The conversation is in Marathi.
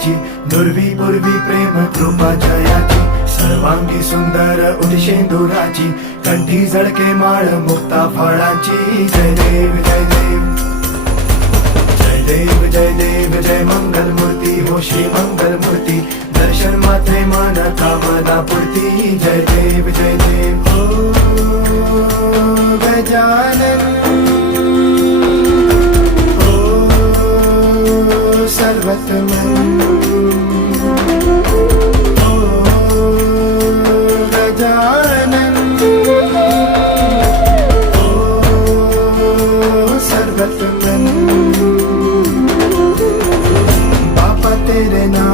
जयाची, नुरवी पूर्वी प्रेम कृपा जयाची, सर्वांगी सुंदर उदिशेंदुराची, कंठी झळके माळ मुक्ता फळाची. जय देव जय देव जय देव जय देव जय मंगल मूर्ती हो श्री मंगल मूर्ती, दर्शन मात्रे मन कामना पूर्ती. जय देव जय देव ओ गजानन ओ सर्वतमन ओ गजानन ओ सर्वतमन. बापा तेरे नाम